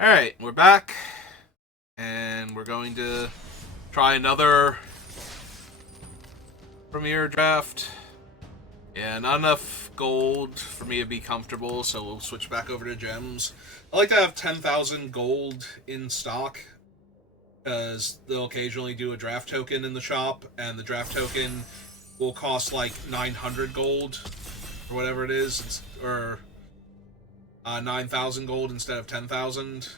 Alright, we're back, and we're going to try another Premier draft. Yeah, not enough gold for me to be comfortable, so we'll switch back over to gems. I like to have 10,000 gold in stock, because they'll occasionally do a draft token in the shop, and the draft token will cost like 900 gold, or whatever it is, or 9,000 gold instead of 10,000.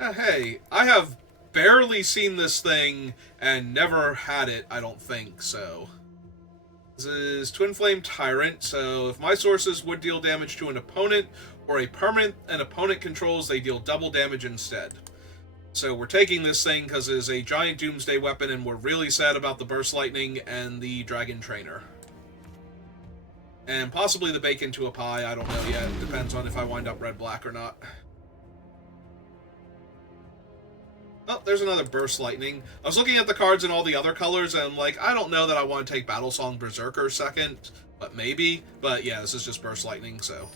Hey, I have barely seen this thing and never had it, I don't think, so. This is Twin Flame Tyrant, so if my sources would deal damage to an opponent or a permanent an opponent controls, they deal double damage instead. So we're taking this thing because it is a giant doomsday weapon, and we're really sad about the Burst Lightning and the Dragon Trainer. And possibly the Bacon to a Pie, I don't know yet. It depends on if I wind up red-black or not. Oh, there's another Burst Lightning. I was looking at the cards in all the other colors, and I'm like, I don't know that I want to take Battlesong Berserker second, but maybe. But yeah, this is just Burst Lightning, so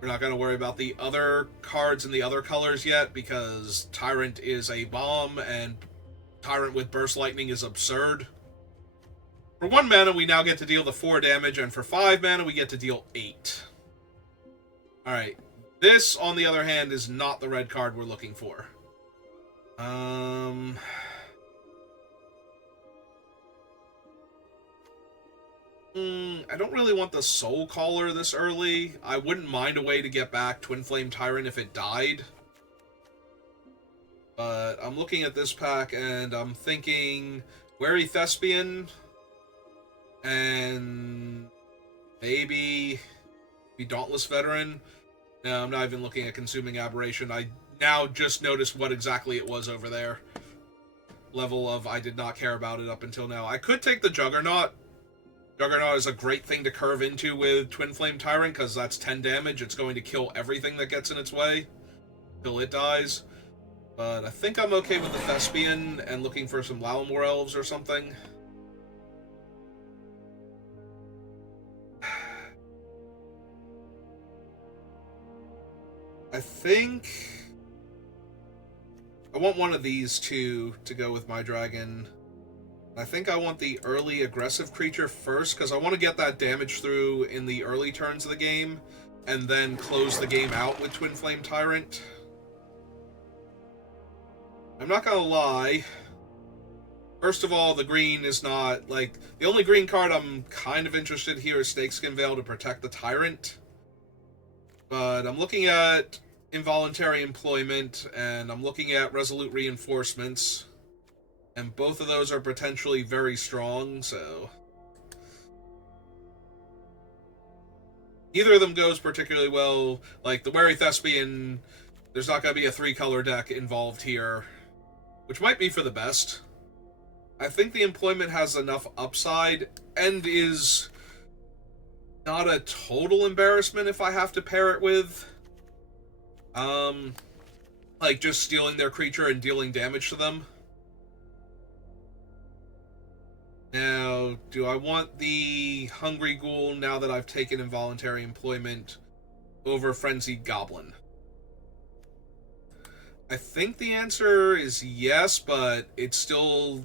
we're not going to worry about the other cards in the other colors yet, because Tyrant is a bomb, and Tyrant with Burst Lightning is absurd. For 1 mana, we now get to deal the 4 damage, and for 5 mana, we get to deal 8. Alright, this, on the other hand, is not the red card we're looking for. I don't really want the Soul Caller this early. I wouldn't mind a way to get back Twin Flame Tyrant if it died. But I'm looking at this pack and I'm thinking Wary Thespian and maybe Dauntless Veteran. No, I'm not even looking at Consuming Aberration. I now just noticed what exactly it was over there. Level of I did not care about it up until now. I could take the Juggernaut. Juggernaut is a great thing to curve into with Twin Flame Tyrant, because that's 10 damage. It's going to kill everything that gets in its way till it dies. But I think I'm okay with the Thespian and looking for some Lalamore Elves or something. I think I want one of these two to go with my dragon. I think I want the early aggressive creature first, because I want to get that damage through in the early turns of the game, and then close the game out with Twin Flame Tyrant. I'm not gonna lie. First of all, the green is not, like, the only green card I'm kind of interested here is Snakeskin Veil to protect the Tyrant. But I'm looking at Involuntary Employment, and I'm looking at Resolute Reinforcements. And both of those are potentially very strong, so neither of them goes particularly well. Like, the Wary Thespian, there's not going to be a 3-color deck involved here, which might be for the best. I think the Employment has enough upside, and is not a total embarrassment if I have to pair it with, like, just stealing their creature and dealing damage to them. Now, do I want the Hungry Ghoul now that I've taken Involuntary Employment over Frenzied Goblin? I think the answer is yes, but it's still...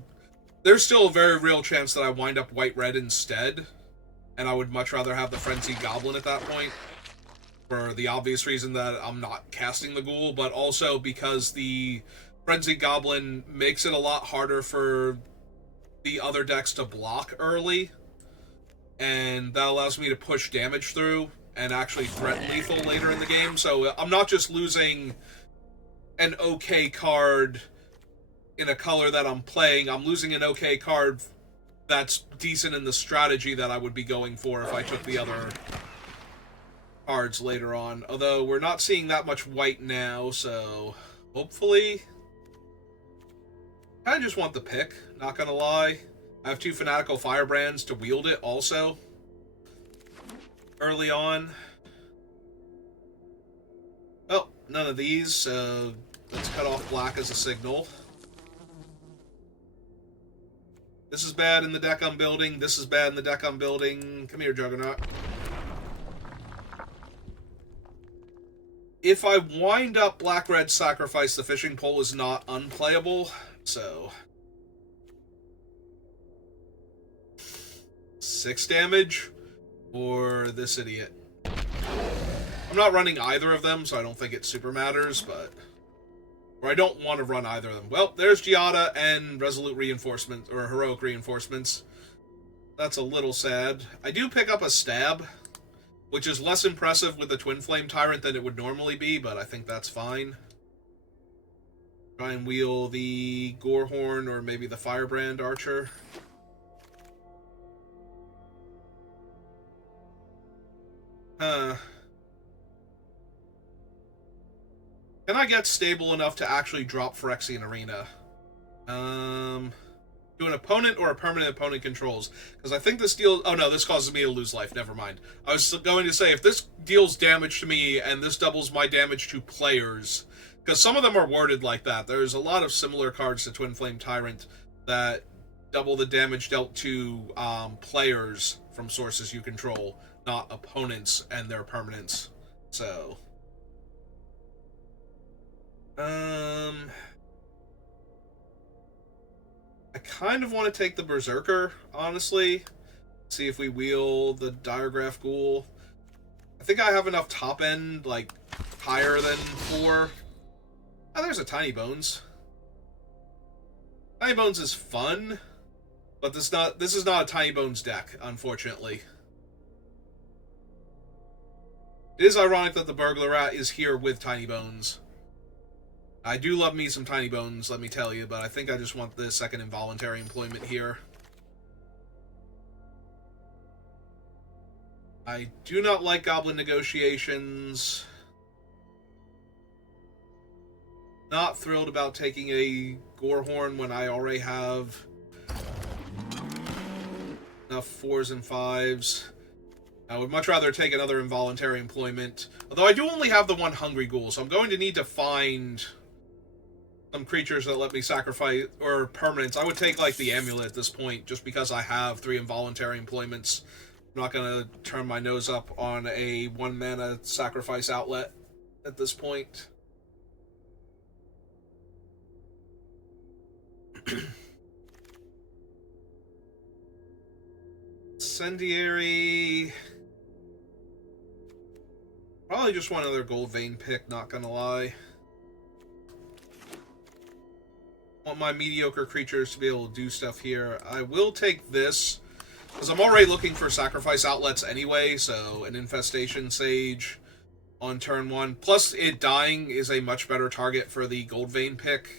there's still a very real chance that I wind up White-Red instead, and I would much rather have the Frenzied Goblin at that point, for the obvious reason that I'm not casting the Ghoul, but also because the Frenzied Goblin makes it a lot harder for the other decks to block early, and that allows me to push damage through and actually threaten lethal later in the game. So I'm not just losing an okay card in a color that I'm playing, I'm losing an okay card that's decent in the strategy that I would be going for if I took the other cards later on. Although we're not seeing that much white now, so hopefully... I just want the pick, not gonna lie. I have 2 Fanatical Firebrands to wield it also early on. Oh, none of these, so let's cut off black as a signal. This is bad in the deck I'm building, this is bad in the deck I'm building. Come here, Juggernaut. if I wind up Black-Red Sacrifice, the fishing pole is not unplayable, so... 6 damage, or this idiot. I'm not running either of them, so I don't think it super matters, but... Or I don't want to run either of them. Well, there's Giada and Resolute Reinforcements, or Heroic Reinforcements. That's a little sad. I do pick up a Stab, which is less impressive with the Twin Flame Tyrant than it would normally be, but I think that's fine. Try and wheel the Gorehorn or maybe the Firebrand Archer. Can I get stable enough to actually drop Phyrexian Arena? Do an opponent or a permanent opponent controls? Because I think this deals... Oh no, this causes me to lose life. Never mind. I was going to say, if this deals damage to me and this doubles my damage to players... Because some of them are worded like that. There's a lot of similar cards to Twin Flame Tyrant that double the damage dealt to players from sources you control, not opponents and their permanents. So... I kind of want to take the Berserker, honestly. See if we wheel the Diregraph Ghoul. I think I have enough top end, like, higher than 4. Oh, there's a Tiny Bones. Tiny Bones is fun, but this is not a Tiny Bones deck, unfortunately. It is ironic that the Burglar Rat is here with Tiny Bones. I do love me some Tiny Bones, let me tell you, but I think I just want the second Involuntary Employment here. I do not like Goblin Negotiations. Not thrilled about taking a Gorehorn when I already have enough 4s and 5s. I would much rather take another Involuntary Employment. Although I do only have the one Hungry Ghoul, so I'm going to need to find some creatures that let me sacrifice, or permanents. I would take, like, the Amulet at this point, just because I have 3 Involuntary Employments. I'm not going to turn my nose up on a 1-mana sacrifice outlet at this point. Incendiary... Probably just one other Gold Vein pick, not gonna lie. Want my mediocre creatures to be able to do stuff here. I will take this, because I'm already looking for sacrifice outlets anyway, so an Infestation Sage on turn 1. Plus, it dying is a much better target for the Gold Vein pick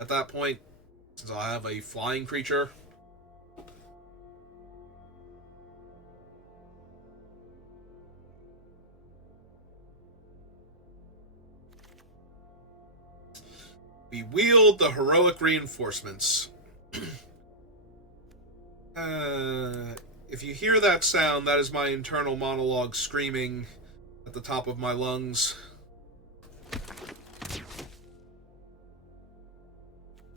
at that point, since I'll have a flying creature. We wield the Heroic Reinforcements. If you hear that sound, that is my internal monologue screaming at the top of my lungs.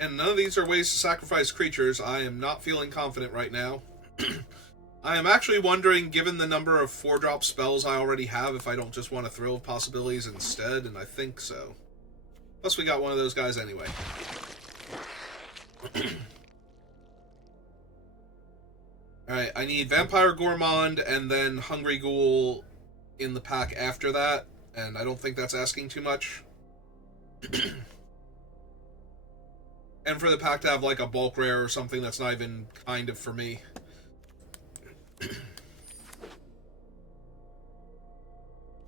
And none of these are ways to sacrifice creatures. I am not feeling confident right now. I am actually wondering, given the number of 4-drop spells I already have, if I don't just want a Thrill of Possibilities instead, and I think so. Plus, we got one of those guys anyway. Alright, I need Vampire Gourmand and then Hungry Ghoul in the pack after that, and I don't think that's asking too much. And for the pack to have, like, a bulk rare or something that's not even kind of for me.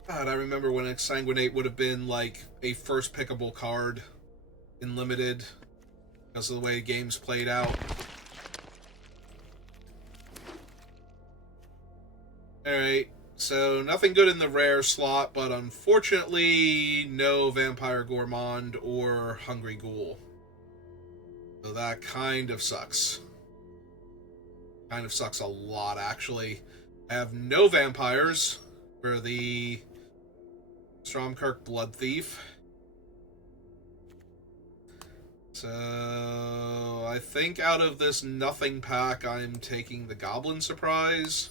God, I remember when Exsanguinate would have been, like, a first pickable card in Limited because of the way games played out. Alright, so nothing good in the rare slot, but unfortunately no Vampire Gourmand or Hungry Ghoul. So that kind of sucks. Kind of sucks a lot, actually. I have no vampires for the Stromkirk Blood Thief. So I think out of this nothing pack, I'm taking the Goblin Surprise.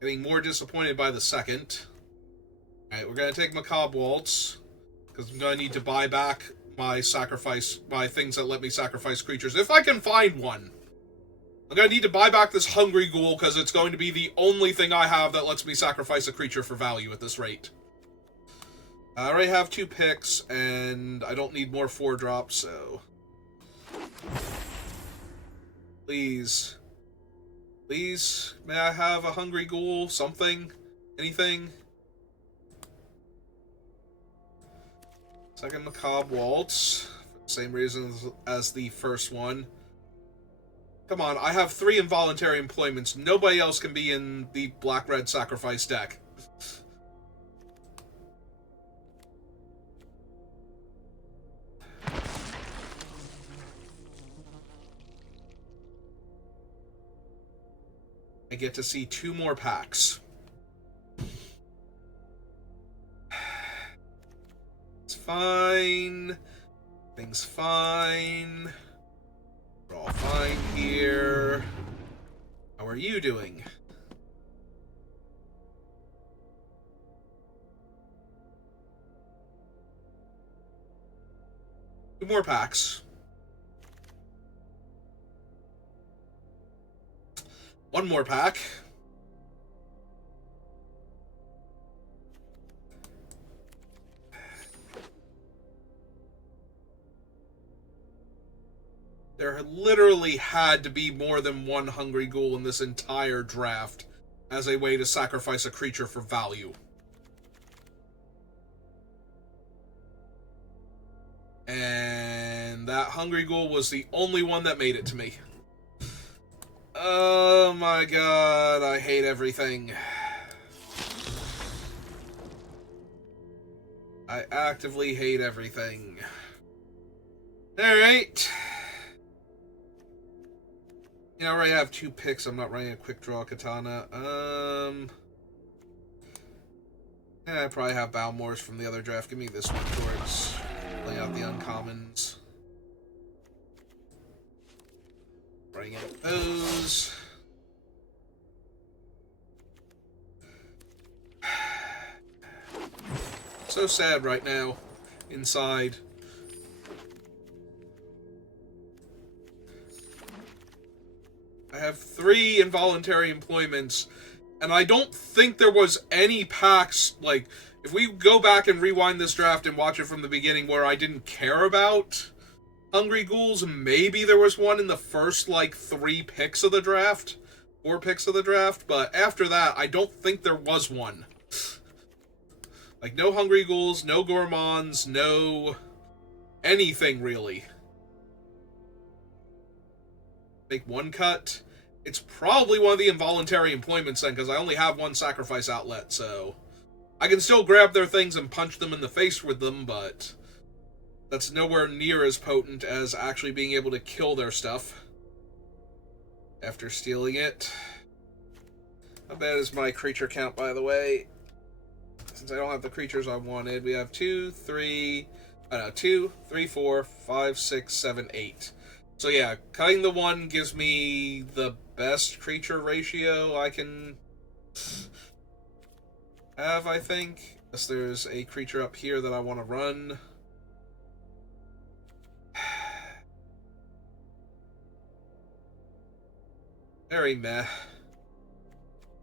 Getting more disappointed by the second. Alright, we're going to take Macabre Waltz, because I'm going to need to buy back my things that let me sacrifice creatures, if I can find one. I'm going to need to buy back this Hungry Ghoul, because it's going to be the only thing I have that lets me sacrifice a creature for value at this rate. I already have 2 picks, and I don't need more 4-drops, so... Please. Please, may I have a Hungry Ghoul? Something? Anything? Second Macabre Waltz. For the same reasons as the first one. Come on, I have 3 involuntary employments. Nobody else can be in the black-red sacrifice deck. I get to see 2 more packs. It's fine. Things fine. We're all fine here. How are you doing? Two more packs. One more pack. There literally had to be more than one Hungry Ghoul in this entire draft as a way to sacrifice a creature for value. And that Hungry Ghoul was the only one that made it to me. Oh my god, I hate everything. I actively hate everything. Alright. Yeah, I already have 2 picks. I'm not running a quick draw katana. Yeah, I probably have Balmors from the other draft. Give me this one towards laying out the uncommons. Bring out those. So sad right now. Inside. I have 3 involuntary employments, and I don't think there was any packs, like, if we go back and rewind this draft and watch it from the beginning where I didn't care about Hungry Ghouls, maybe there was one in the first, 3 picks of the draft, 4 picks of the draft, but after that, I don't think there was one. No Hungry Ghouls, no Gourmands, no anything, really. Make 1 cut. It's probably one of the involuntary employments then, because I only have 1 sacrifice outlet, so... I can still grab their things and punch them in the face with them, but... that's nowhere near as potent as actually being able to kill their stuff after stealing it. How bad is my creature count, by the way? Since I don't have the creatures I wanted, we have 2, 3, 4, 5, 6, 7, 8. So yeah, cutting the 1 gives me the best creature ratio I can have, I think. Unless there's a creature up here that I want to run. Very meh.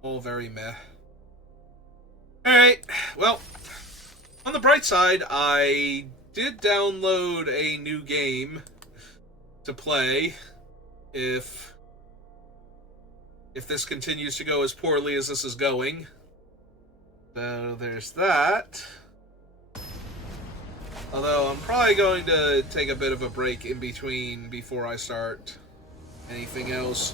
All very meh. Alright, well, on the bright side, I did download a new game to play if this continues to go as poorly as this is going. So there's that. Although I'm probably going to take a bit of a break in between before I start anything else.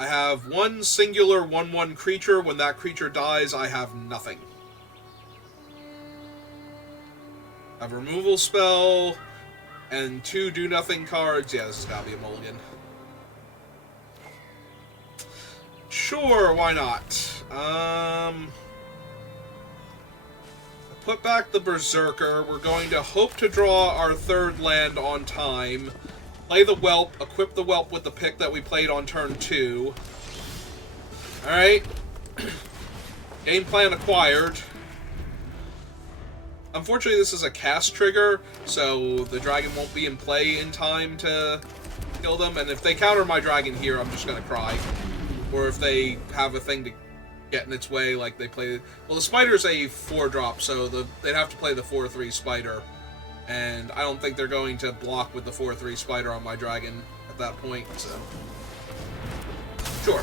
I have 1 singular 1/1 creature. When that creature dies, I have nothing. I have a removal spell, and 2 do-nothing cards. Yeah, this has got to be a mulligan. Sure, why not? I put back the Berserker. We're going to hope to draw our 3rd land on time, play the Whelp, equip the Whelp with the pick that we played on turn 2. Alright. Game plan acquired. Unfortunately, this is a cast trigger, so the dragon won't be in play in time to kill them, and if they counter my dragon here, I'm just gonna cry. Or if they have a thing to get in its way, like they play... Well, the Spider's a 4-drop, so they'd have to play the 4-3 Spider. And I don't think they're going to block with the 4-3 Spider on my dragon at that point, so... Sure.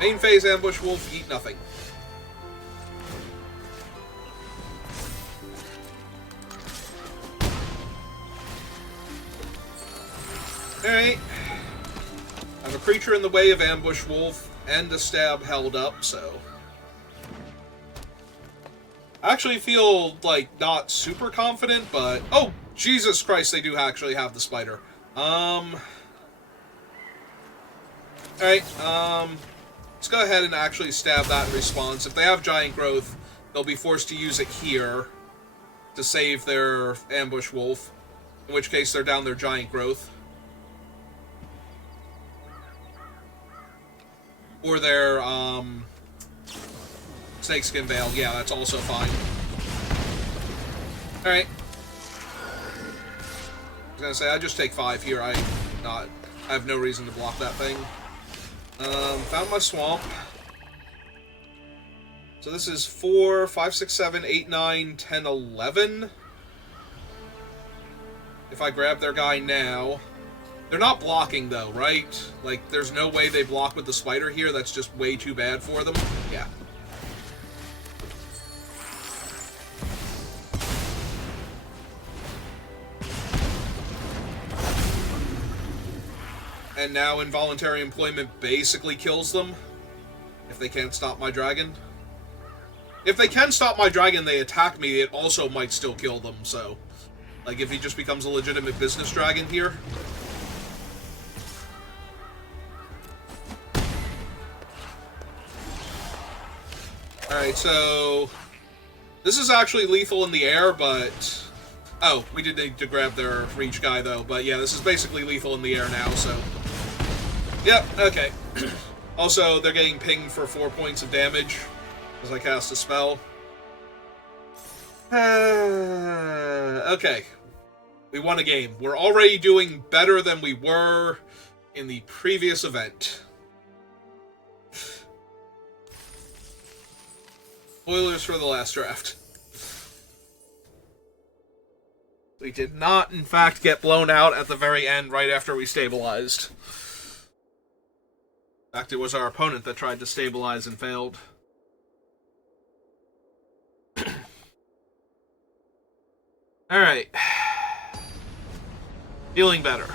Main phase Ambush Wolf, eat nothing. Alright. I have a creature in the way of Ambush Wolf and a stab held up, so... I actually feel, like, not super confident, but... Oh, Jesus Christ, they do actually have the Spider. Alright, let's go ahead and actually stab that in response. If they have Giant Growth, they'll be forced to use it here to save their Ambush Wolf, in which case they're down their Giant Growth. Or their, Snakeskin Veil. Yeah, that's also fine. Alright. I was gonna say, I just take 5 here. I have no reason to block that thing. Found my swamp. So this is 4, 5, 6, 7, 8, 9, 10, 11. If I grab their guy now... They're not blocking, though, right? Like, there's no way they block with the Spider here. That's just way too bad for them. Yeah. And now Involuntary Employment basically kills them. If they can't stop my dragon. If they can stop my dragon, they attack me, it also might still kill them, so... Like, if he just becomes a legitimate business dragon here... Alright, so... This is actually lethal in the air, but... Oh, we did need to grab their reach guy, though. But yeah, this is basically lethal in the air now, so... Yep, okay. Also, they're getting pinged for 4 points of damage as I cast a spell. Okay. We won a game. We're already doing better than we were in the previous event. Spoilers for the last draft. We did not, in fact, get blown out at the very end right after we stabilized. In fact, it was our opponent that tried to stabilize and failed. Alright. Feeling better.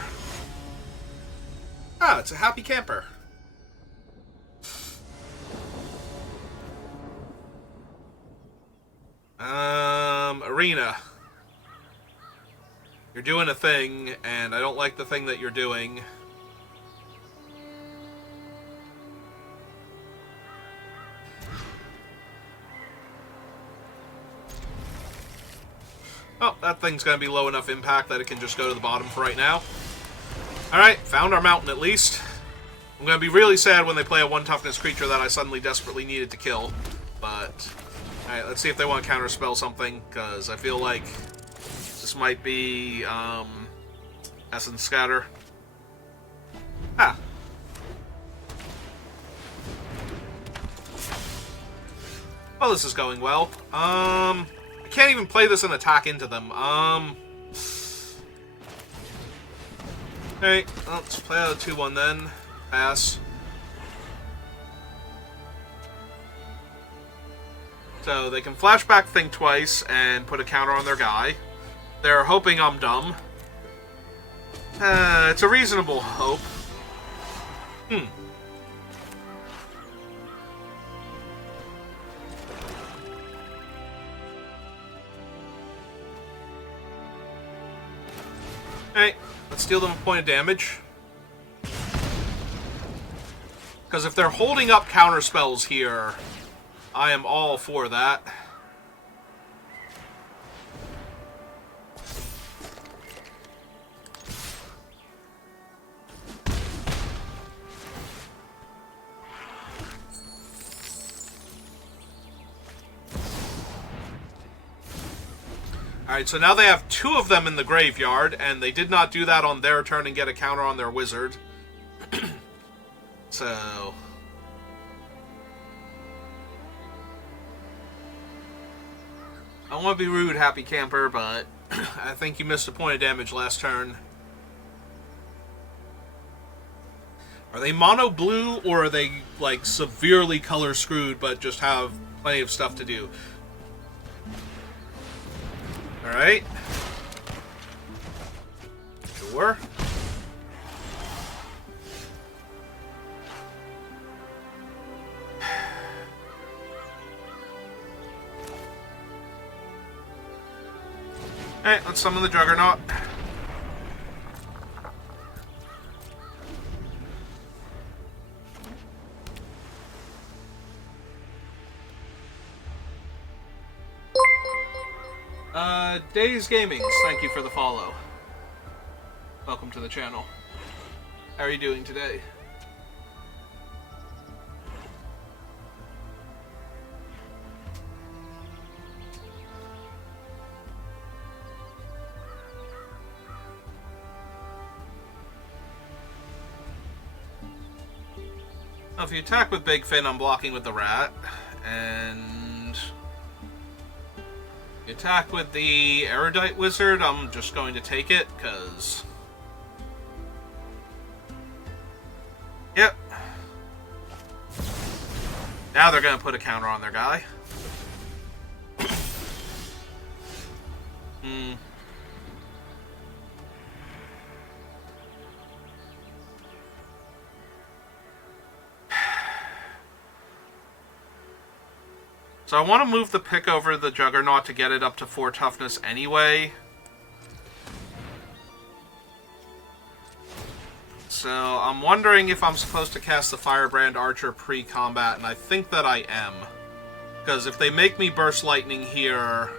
Ah, it's a happy camper. Arena. You're doing a thing, and I don't like the thing that you're doing. Oh, that thing's gonna be low enough impact that it can just go to the bottom for right now. Alright, found our mountain at least. I'm gonna be really sad when they play a 1 toughness creature that I suddenly desperately needed to kill. But, alright, let's see if they want to counterspell something, because I feel like this might be, Essence Scatter. Ah. Well, this is going well. I can't even play this and attack into them. Alright, well, let's play out a 2-1 then. Pass. So they can flashback think twice and put a counter on their guy. They're hoping I'm dumb. It's a reasonable hope. Alright, let's deal them a point of damage. Because if they're holding up counter spells here, I am all for that. Alright, so now they have 2 of them in the graveyard, and they did not do that on their turn and get a counter on their wizard. So... I don't want to be rude, Happy Camper, but I think you missed a point of damage last turn. Are they mono blue, or are they, like, severely color screwed, but just have plenty of stuff to do? Alright. Sure. Alright, let's summon the Juggernaut. Days Gaming, thank you for the follow. Welcome to the channel. How are you doing today? Now, if you attack with Big Fin, I'm blocking with the rat, and you attack with the Erudite Wizard, I'm just going to take it, because... Yep. Now they're going to put a counter on their guy. So I want to move the pick over the Juggernaut to get it up to 4 toughness anyway. So I'm wondering if I'm supposed to cast the Firebrand Archer pre-combat, and I think that I am. Because if they make me Burst Lightning here,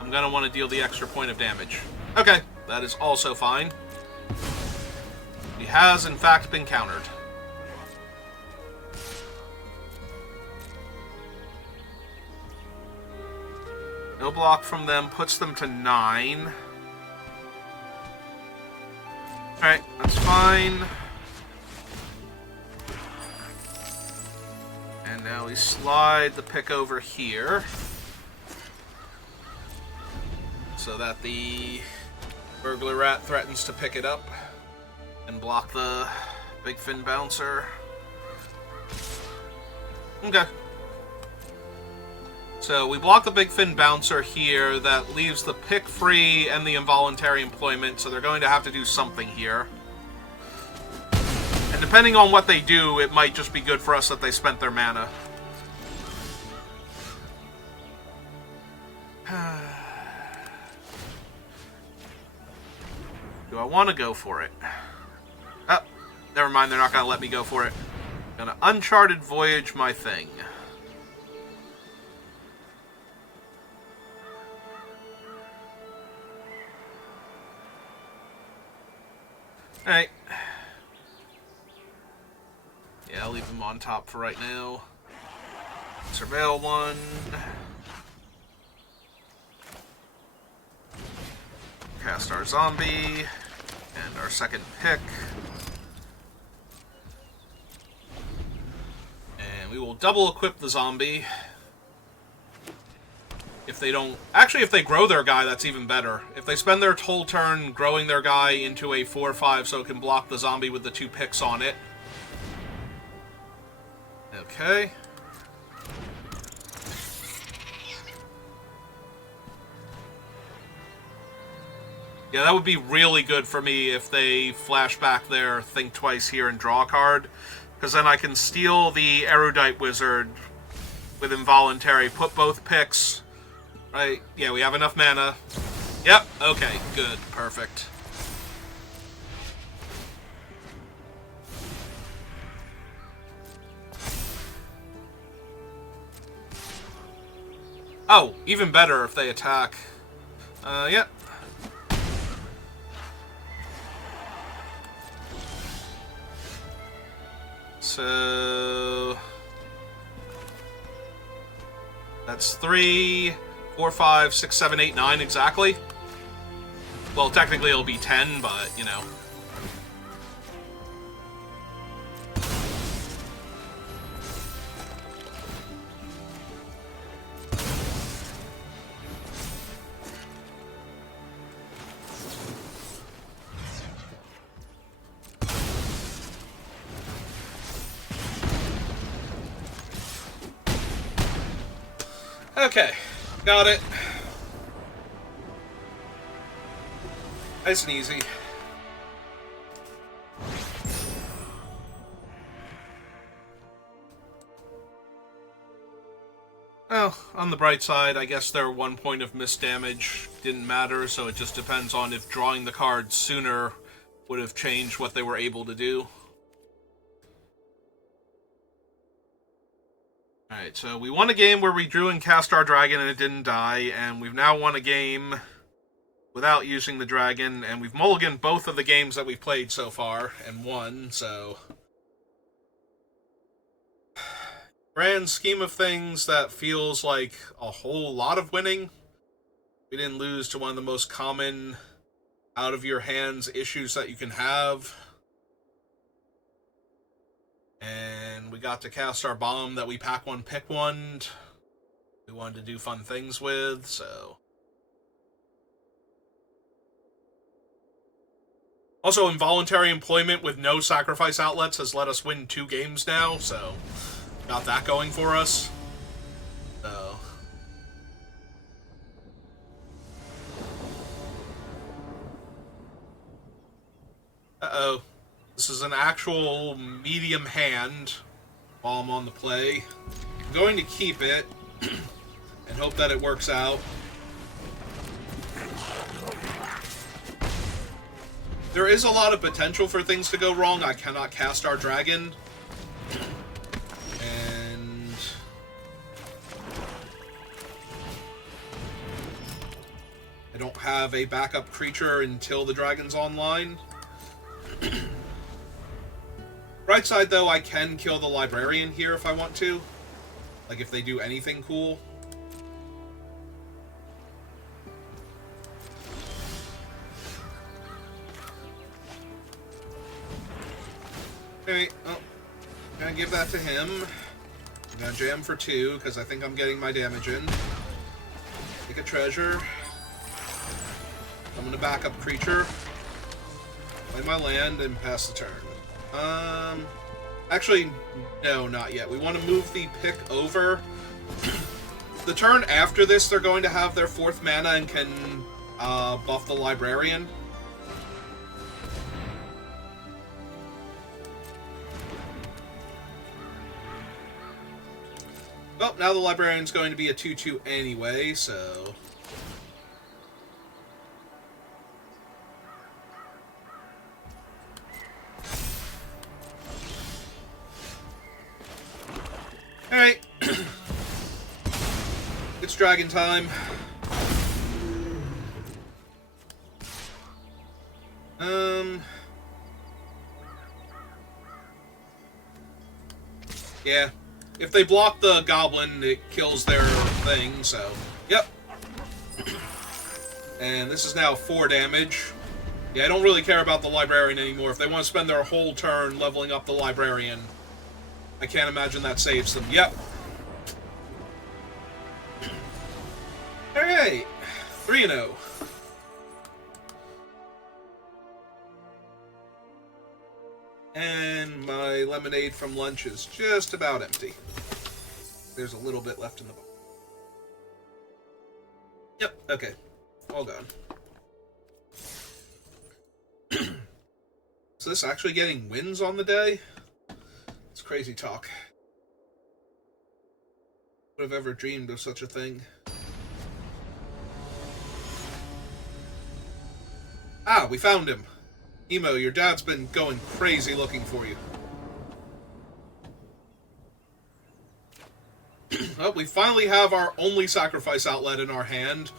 I'm going to want to deal the extra point of damage. Okay, that is also fine. He has, in fact, been countered. No block from them, puts them to 9. Alright, that's fine. And now we slide the pick over here, so that the Burglar Rat threatens to pick it up and block the Big Fin Bouncer. Okay. So we block the Big Fin Bouncer here. That leaves the pick free and the involuntary employment, so they're going to have to do something here. And depending on what they do, it might just be good for us that they spent their mana. Do I want to go for it? Oh, never mind, they're not going to let me go for it. I'm going to Uncharted Voyage my thing. Alright. Yeah, I'll leave him on top for right now. Surveil one. Cast our zombie. And our second pick. And we will double equip the zombie. If they don't... Actually, if they grow their guy, that's even better. If they spend their whole turn growing their guy into a 4/5 so it can block the zombie with the 2 picks on it. Okay. Yeah, that would be really good for me if they flash back their Think Twice here and draw a card. Because then I can steal the Erudite Wizard with Involuntary, put both picks... Right, yeah, we have enough mana. Yep, okay, good, perfect. Oh, even better if they attack. Yep. So... That's 3, 4, 5, 6, 7, 8, 9 exactly. Well, technically it'll be 10, but, you know. Okay, got it. Nice and easy. Well, on the bright side, I guess their 1 point of missed damage didn't matter, so it just depends on if drawing the card sooner would have changed what they were able to do. Alright, so we won a game where we drew and cast our dragon and it didn't die, and we've now won a game without using the dragon, and we've mulliganed both of the games that we've played so far and won, so... Grand scheme of things, that feels like a whole lot of winning. We didn't lose to one of the most common out-of-your-hands issues that you can have. And we got to cast our bomb that we pack one, pick one. We wanted to do fun things with, so... Also, involuntary employment with no sacrifice outlets has let us win 2 games now, so... Got that going for us. So... Uh-oh. This is an actual medium hand while I'm on the play. I'm going to keep it and hope that it works out. There is a lot of potential for things to go wrong. I cannot cast our dragon. And... I don't have a backup creature until the dragon's online. Right side, though, I can kill the librarian here if I want to. Like, if they do anything cool. Alright, oh. I'm gonna give that to him. I'm gonna jam for 2, because I think I'm getting my damage in. Take a treasure. I'm gonna back up creature. Play my land and pass the turn. Actually, no, not yet. We want to move the pick over. The turn after this, they're going to have their 4th mana and can buff the librarian. Well, now the librarian's going to be a 2/2 anyway, so... Alright. It's dragon time. Yeah. If they block the goblin, it kills their thing, so... Yep. And this is now 4 damage. Yeah, I don't really care about the librarian anymore. If they want to spend their whole turn leveling up the librarian... I can't imagine that saves them. Yep. Alright. 3-0. And my lemonade from lunch is just about empty. There's a little bit left in the bowl. Yep, okay. All gone. Is this actually getting wins on the day? It's crazy talk. Would have ever dreamed of such a thing. Ah, we found him. Emo, your dad's been going crazy looking for you. Well, we finally have our only sacrifice outlet in our hand,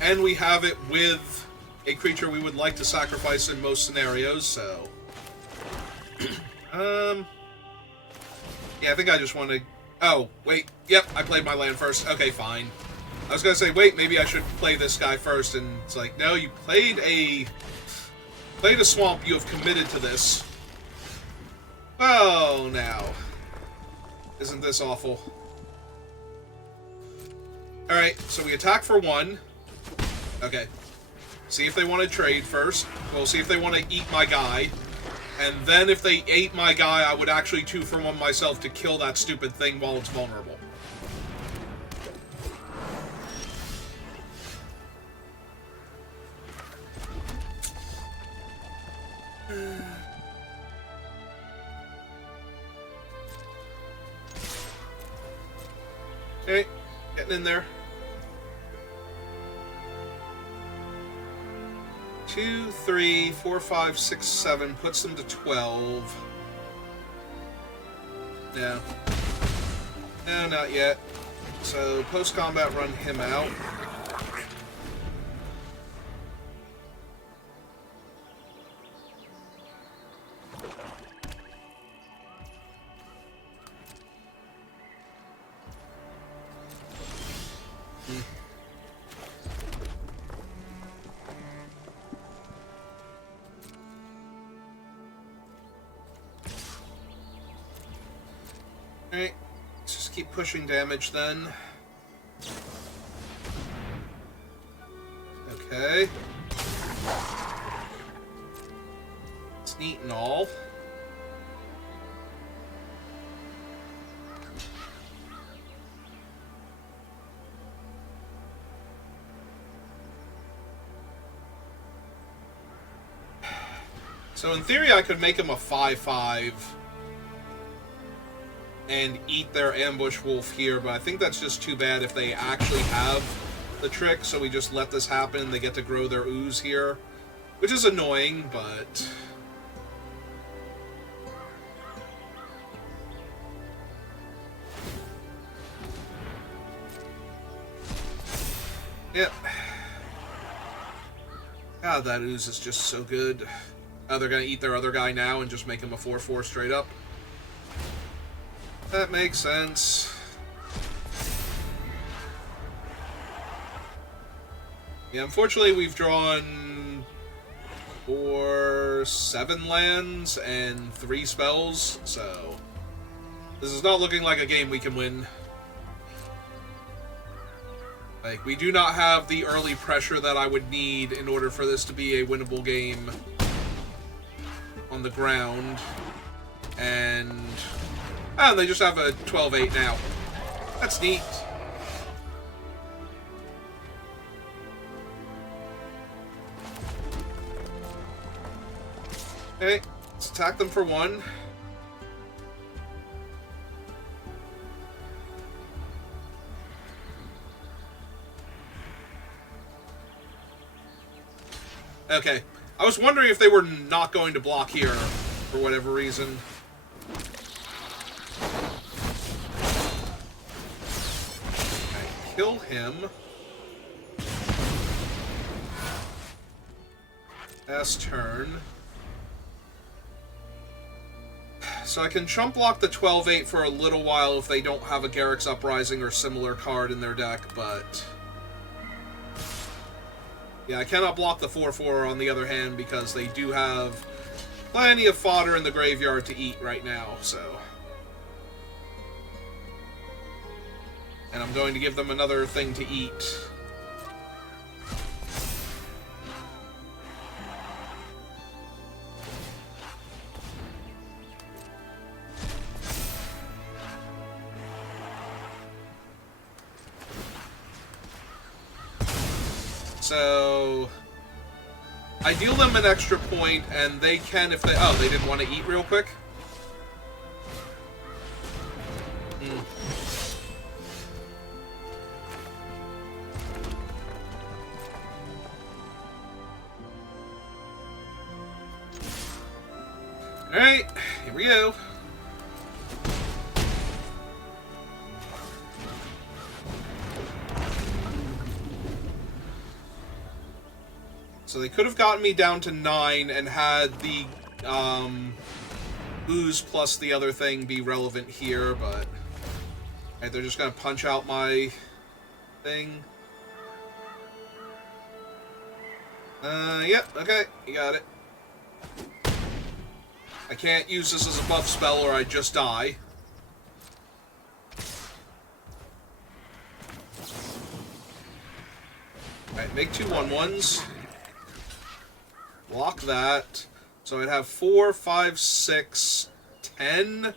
and we have it with a creature we would like to sacrifice in most scenarios, so... Yeah, I think I just want to Oh, wait. Yep, I played my land first. Okay, fine. I was gonna say, wait, maybe I should play this guy first, and it's like, no, you played a swamp, you have committed to this. Oh, now. Isn't this awful? Alright, so we attack for 1. Okay. See if they want to trade first. We'll see if they want to eat my guy. And then if they ate my guy, I would actually 2-for-1 myself to kill that stupid thing while it's vulnerable. Okay, getting in there. 2, 3, 4, 5, 6, 7 puts them to 12. No. No, not yet. So, post-combat run him out. Alright, let's just keep pushing damage then. Okay. It's neat and all. So in theory I could make him a 5-5 and eat their ambush wolf here, but I think that's just too bad if they actually have the trick, so we just let this happen. They get to grow their ooze here, which is annoying, but... Yep. God, that ooze is just so good. Oh, they're gonna eat their other guy now and just make him a 4-4 straight up. That makes sense. Yeah, unfortunately we've drawn 7 lands and 3 spells, so this is not looking like a game we can win. Like, we do not have the early pressure that I would need in order for this to be a winnable game on the ground. And... oh, they just have a 12-8 now. That's neat. Okay, let's attack them for 1. Okay. I was wondering if they were not going to block here for whatever reason. Kill him. Last turn. So I can chump block the 12-8 for a little while if they don't have a Garruk's Uprising or similar card in their deck, but... yeah, I cannot block the 4-4 on the other hand because they do have plenty of fodder in the graveyard to eat right now, so... and I'm going to give them another thing to eat. So... I deal them an extra point, and they can if they... oh, they didn't want to eat real quick? Alright, here we go. So they could have gotten me down to 9 and had the ooze plus the other thing be relevant here, but... Right, they're just gonna punch out my thing. Yep, okay, you got it. I can't use this as a buff spell or I just die. Alright, make 2 1/1s. Block that. So I'd have 4, 5, 6, 10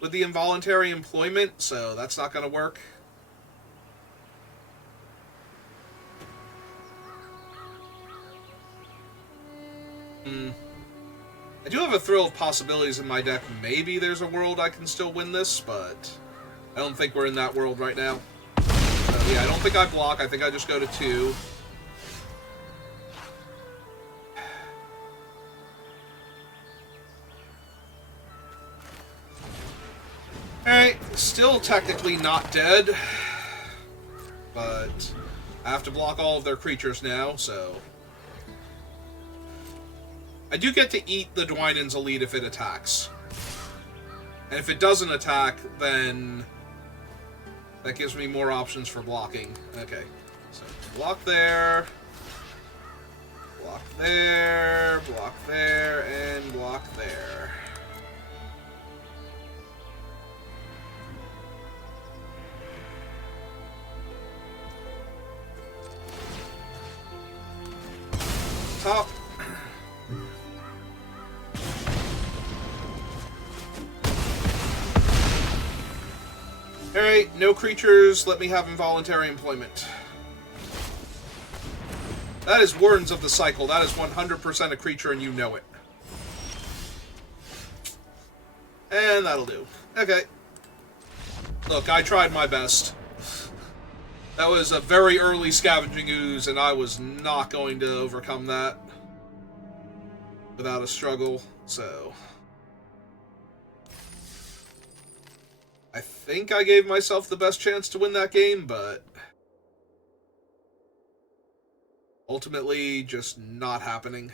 with the involuntary employment, so that's not going to work. I do have a Thrill of Possibilities in my deck. Maybe there's a world I can still win this, but I don't think we're in that world right now. So yeah, I don't think I block. I think I just go to 2. Alright, still technically not dead, but I have to block all of their creatures now, so... I do get to eat the Dwynen's Elite if it attacks. And if it doesn't attack, then that gives me more options for blocking. Okay, so block there, block there, and block there. Top. Alright, no creatures, let me have involuntary employment. That is Wardens of the Cycle. That is 100% a creature and you know it. And that'll do. Okay. Look, I tried my best. That was a very early Scavenging Ooze, and I was not going to overcome that without a struggle, so... I think I gave myself the best chance to win that game, but... ultimately, just not happening.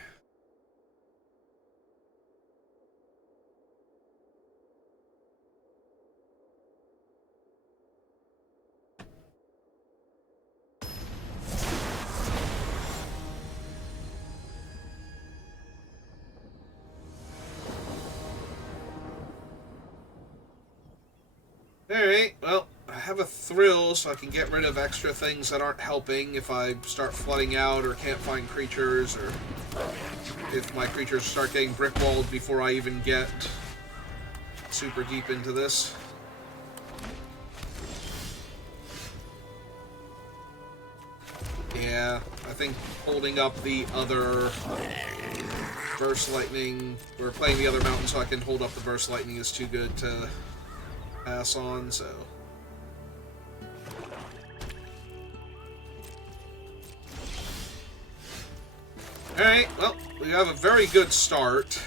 Alright, well, I have a Thrill, so I can get rid of extra things that aren't helping if I start flooding out or can't find creatures, or if my creatures start getting brickwalled before I even get super deep into this. Yeah, I think holding up the other Burst Lightning, or playing the other mountain so I can hold up the Burst Lightning is too good to pass on, so... Alright, well, we have a very good start.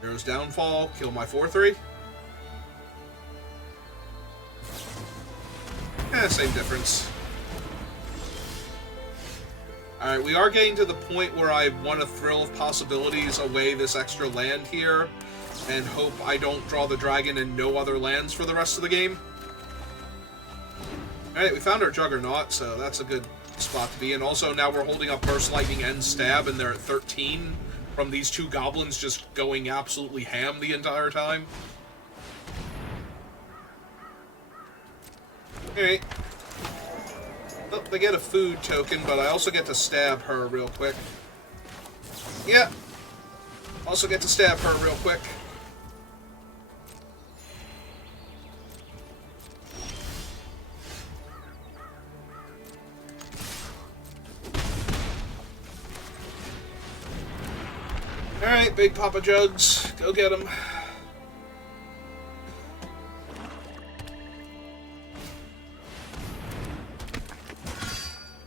Hero's Downfall, kill my 4/3. Same difference. Alright, we are getting to the point where I want a Thrill of Possibilities away this extra land here, and hope I don't draw the dragon and no other lands for the rest of the game. Alright, we found our Juggernaut, so that's a good spot to be in. Also, now we're holding up Burst Lightning and Stab, and they're at 13 from these 2 goblins just going absolutely ham the entire time. Alright. Oh, they get a food token, but I also get to stab her real quick. Yeah. Also get to stab her real quick. Alright, Big Papa Jugs. Go get him.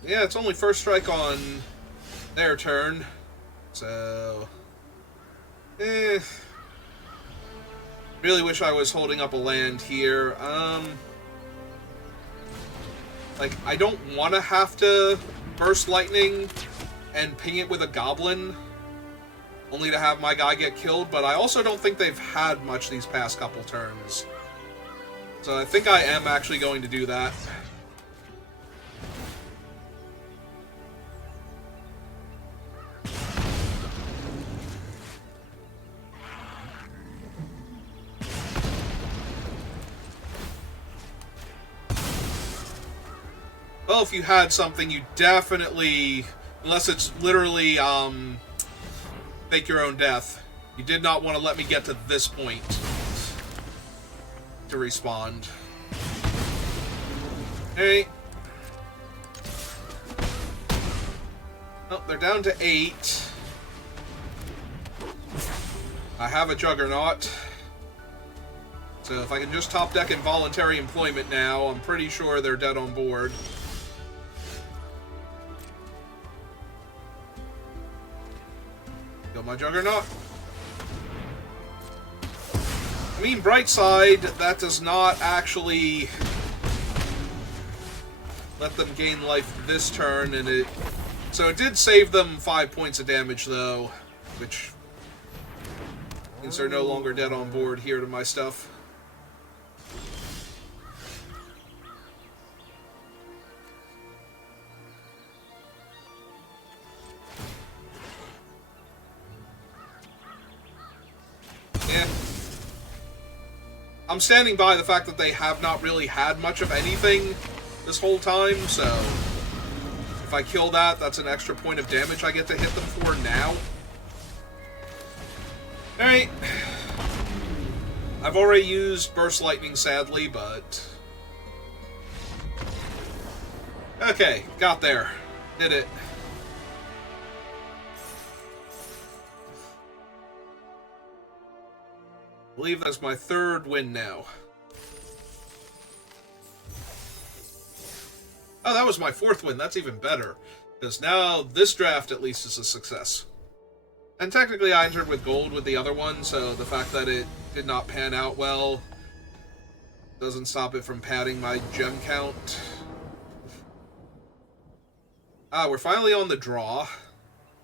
Yeah, it's only first strike on their turn, so... Really wish I was holding up a land here. Like, I don't want to have to burst lightning and ping it with a goblin, only to have my guy get killed, but I also don't think they've had much these past couple turns. So I think I am actually going to do that. Well, if you had something, you definitely, unless it's literally fake your own death, you did not want to let me get to this point to respond. Hey. Oh, they're down to 8. I have a Juggernaut. So if I can just top deck involuntary employment now, I'm pretty sure they're dead on board. Kill my Juggernaut. I mean, bright side, that does not actually let them gain life this turn, and it... So it did save them 5 points of damage, though, which means they're no longer dead on board here to my stuff. Yeah. I'm standing by the fact that they have not really had much of anything this whole time, so if I kill that, that's an extra point of damage I get to hit them for now. Alright. I've already used Burst Lightning, sadly, but... Okay, got there. Did it. I believe that's my 3rd win now. Oh, that was my 4th win. That's even better. Because now this draft at least is a success. And technically I entered with gold with the other one, so the fact that it did not pan out well doesn't stop it from padding my gem count. We're finally on the draw.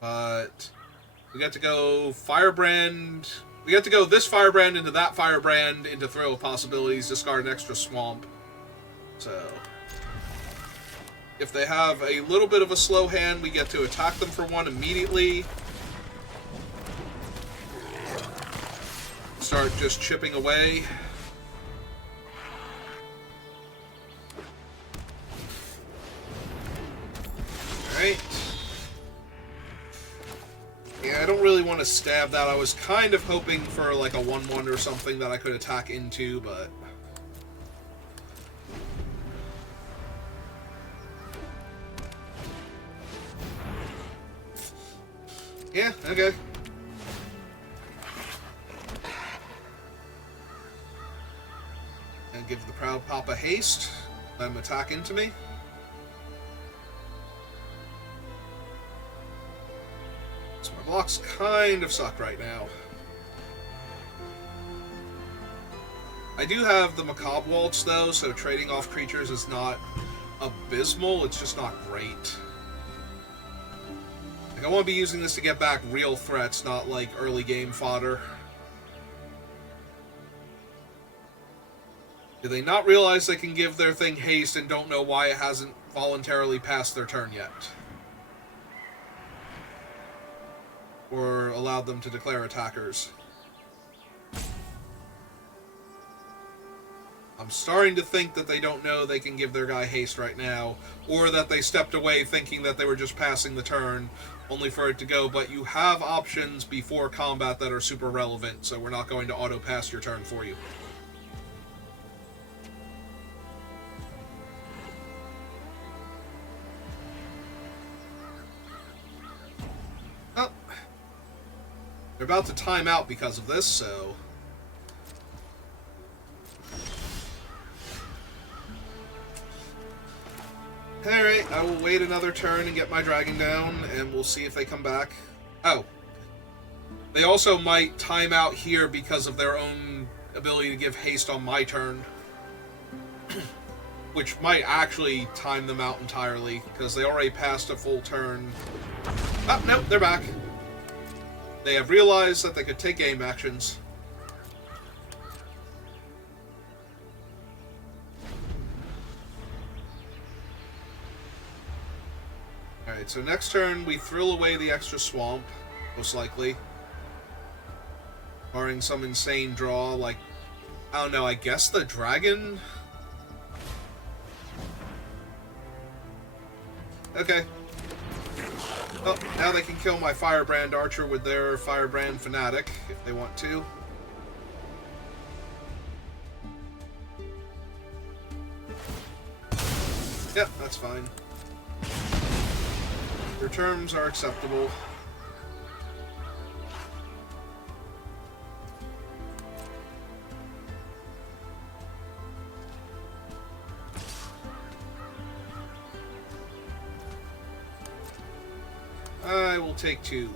But we got to go Firebrand... We got to go this Firebrand into that Firebrand into Thrill of Possibilities, discard an extra Swamp. So... if they have a little bit of a slow hand, we get to attack them for 1 immediately. Start just chipping away. Alright. Yeah, I don't really want to stab that. I was kind of hoping for like a 1-1 or something that I could attack into, but... yeah, okay. And give the Proud Papa haste. Let him attack into me. So my blocks kind of suck right now. I do have the Macabre Waltz, though, so trading off creatures is not abysmal, it's just not great. I want to be using this to get back real threats, not like early game fodder. Do they not realize they can give their thing haste and don't know why it hasn't voluntarily passed their turn yet? Or allowed them to declare attackers? I'm starting to think that they don't know they can give their guy haste right now, or that they stepped away thinking that they were just passing the turn, only for it to go, but you have options before combat that are super relevant, so we're not going to auto-pass your turn for you. Oh. They're about to time out because of this, so... Alright, I will wait another turn and get my dragon down, and we'll see if they come back. Oh. They also might time out here because of their own ability to give haste on my turn. which might actually time them out entirely, because they already passed a full turn. Oh, nope, they're back. They have realized that they could take game actions. Alright, so next turn we thrill away the extra swamp, most likely. Barring some insane draw, like, I don't know, I guess the dragon? Okay. Oh, now they can kill my Firebrand Archer with their Firebrand Fanatic, if they want to. Yep, that's fine. Your terms are acceptable. I will take 2.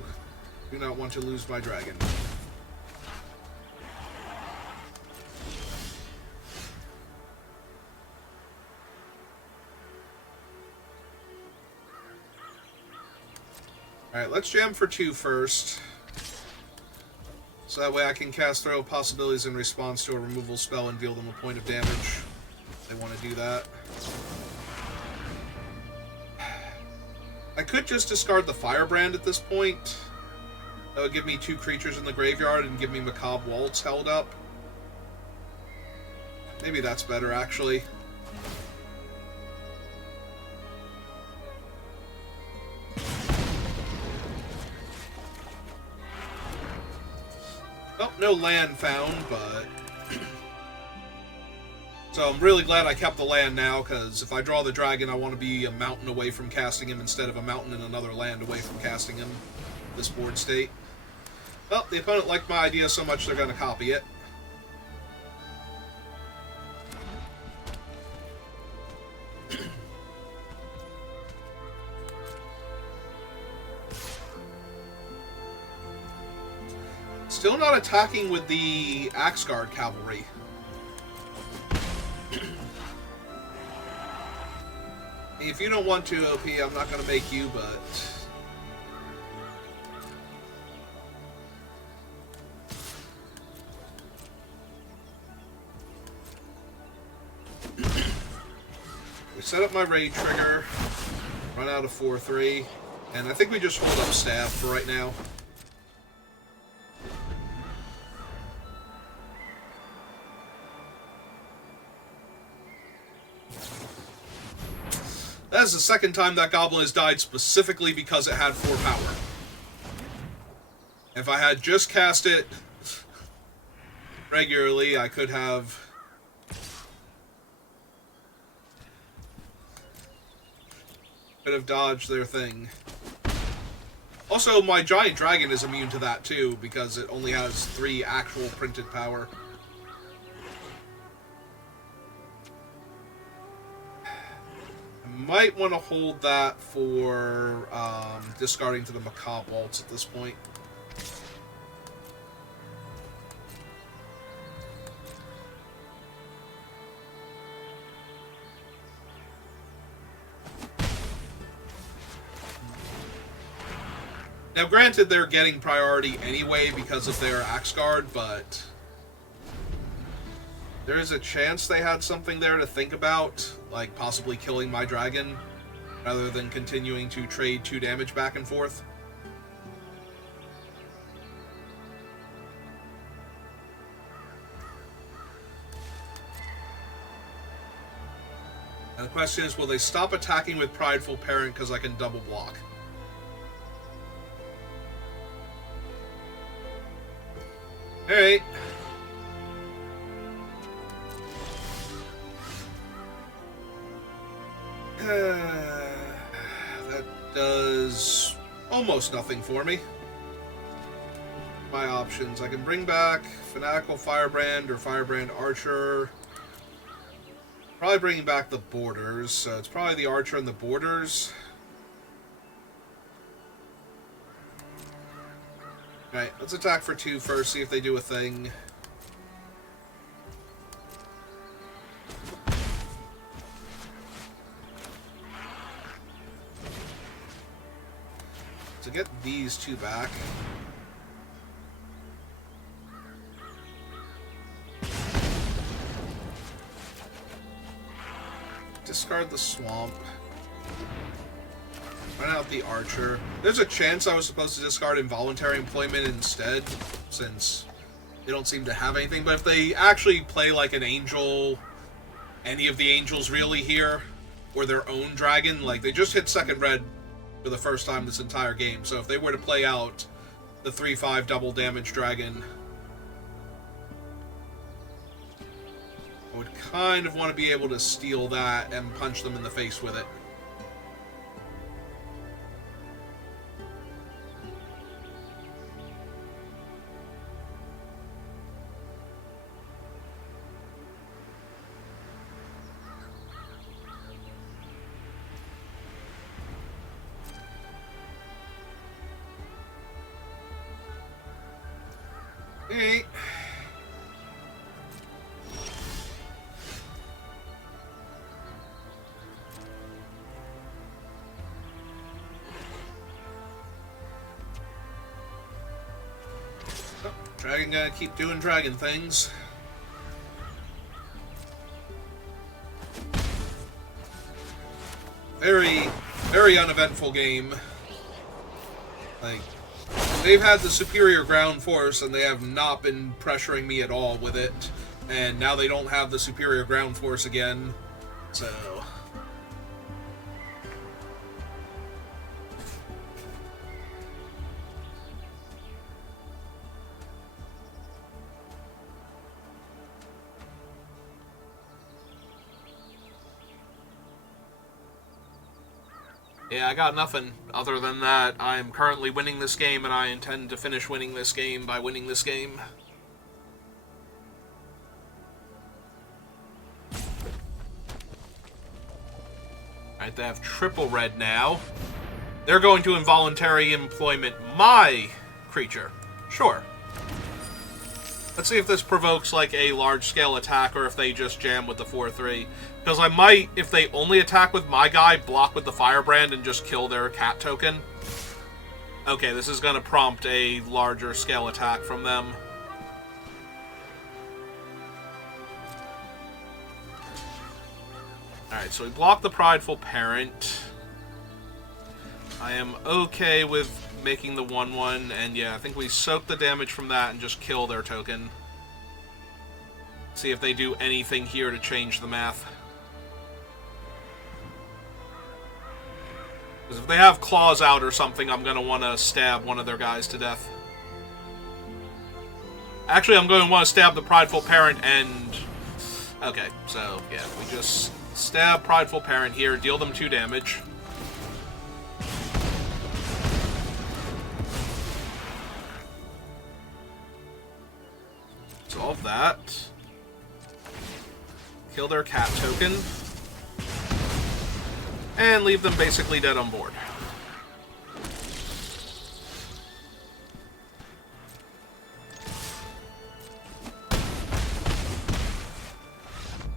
Do not want to lose my dragon. Alright, let's jam for 2 first. So that way I can cast Throw Possibilities in response to a removal spell and deal them a point of damage. If they want to do that. I could just discard the Firebrand at this point. That would give me 2 creatures in the graveyard and give me Macabre Waltz held up. Maybe that's better, actually. Oh, no land found, but... So I'm really glad I kept the land now, because if I draw the dragon, I want to be a mountain away from casting him instead of a mountain in another land away from casting him, this board state. Well, the opponent liked my idea so much they're going to copy it. Still not attacking with the Axguard Cavalry. If you don't want to, OP, I'm not going to make you, but... We set up my raid trigger, run out of 4/3, and I think we just hold up Stab for right now. That is the second time that goblin has died specifically because it had 4 power. If I had just cast it regularly, I could have... dodged their thing. Also, my giant dragon is immune to that too, because it only has 3 actual printed power. Might want to hold that for discarding to the Macabre Waltz at this point. Now, granted, they're getting priority anyway because of their Axguard, but there is a chance they had something there to think about, like possibly killing my dragon, rather than continuing to trade 2 damage back and forth. And the question is, will they stop attacking with Prideful Parent because I can double block? Alright. That does almost nothing for me. My options. I can bring back Fanatical Firebrand or Firebrand Archer. Probably bringing back the Borders, so it's probably the Archer and the Borders. Alright, let's attack for 2 first, see if they do a thing. get these two back. Discard the swamp. Run out the archer. There's a chance I was supposed to discard involuntary employment instead, since they don't seem to have anything. But if they actually play like an angel, any of the angels really here, or their own dragon, like they just hit second red for the first time this entire game. So if they were to play out the 3/5 double damage dragon, I would kind of want to be able to steal that and punch them in the face with it. Hey. Oh, dragon gonna keep doing dragon things. Very, very uneventful game. Like, they've had the superior ground force, and they have not been pressuring me at all with it. And now they don't have the superior ground force again. So... yeah, I got nothing other than that. I'm currently winning this game, and I intend to finish winning this game by winning this game. Alright, they have triple red now. They're going to involuntary employment my creature. Sure. Let's see if this provokes, like, a large-scale attack, or if they just jam with the 4/3. Because I might, if they only attack with my guy, block with the Firebrand and just kill their cat token. Okay, this is going to prompt a larger-scale attack from them. Alright, so we block the Prideful Parent. I am okay with making the 1/1, and yeah, I think we soak the damage from that and just kill their token. See if they do anything here to change the math. Because if they have claws out or something, I'm going to want to stab one of their guys to death. Actually, I'm going to want to stab the Prideful Parent and... okay, so yeah, we just stab Prideful Parent here, deal them 2 damage. Solve that. Kill their cat token. And leave them basically dead on board.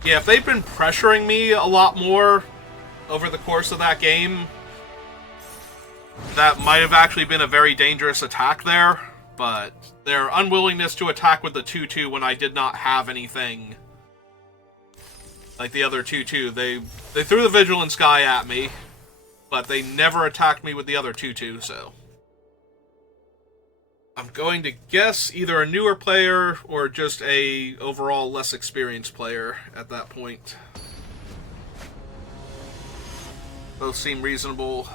Yeah, if they've been pressuring me a lot more over the course of that game, that might have actually been a very dangerous attack there, but their unwillingness to attack with the 2/2 when I did not have anything like the other 2/2, they threw the Vigilance guy at me, but they never attacked me with the other 2/2, so... I'm going to guess either a newer player or just a overall less experienced player at that point. Both seem reasonable.